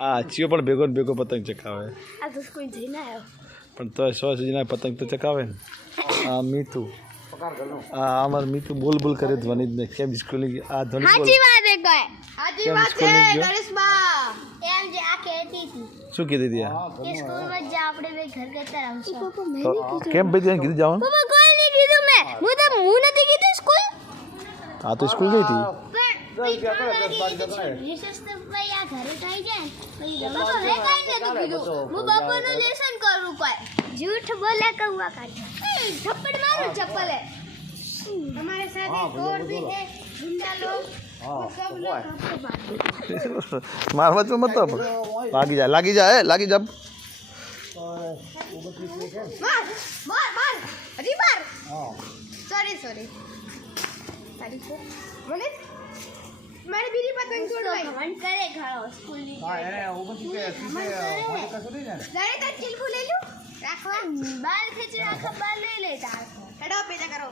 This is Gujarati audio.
હા ચિયો પણ ભેગો ને ભેગો પતંગ ચકાવે આ તો કોઈ જઈને આવ્યો પણ તો 100 સુધીના પતંગ તો ચકાવે ને આ મીતુ આ અમાર મીતુ બોલ બોલ કરે ધ્વનિ જ ને કેમ સ્કૂલ આ ધ્વનિ બોલ સાચી વાત છે કઈ સાચી વાત છે ગણેશબા એમ જે આ કહેતી હતી શું કીધી હતી આ કે સ્કૂલમાં જ આપણે બે ઘર કરતા આવશું તો કેમ ભાઈ ત્યાં કીધું જવાનું પપ્પા કોઈ નહીં કીધું મેં હું નથી કીધું સ્કૂલ આ તો સ્કૂલ ગઈ હતી રિસેસ તો ભાઈ આ ઘરે થઈ જાય પછી પપ્પા મેં કાઈ નતું કીધું હું બાપાનું લેસન કરું કોઈ झूठ बोला कौवा काट थप्पड़ मारो चप्पल है हमारे साथ एक और भी है गुंडा लोग सब लोग मारवा तो मत लागी जा मार मार मार अरे मार सॉरी सॉरी बोले मारे बीरी पतंग छोड़ भाई घमंड करे खड़ो स्कूल नी हां ए वो बच्ची के सीधे होने का सुनी ना जाने तक चिलकू ले लूं રાખવા બાલ ખેંચ રાખા બાલ લઈ લેતા હેડો પેલા કરો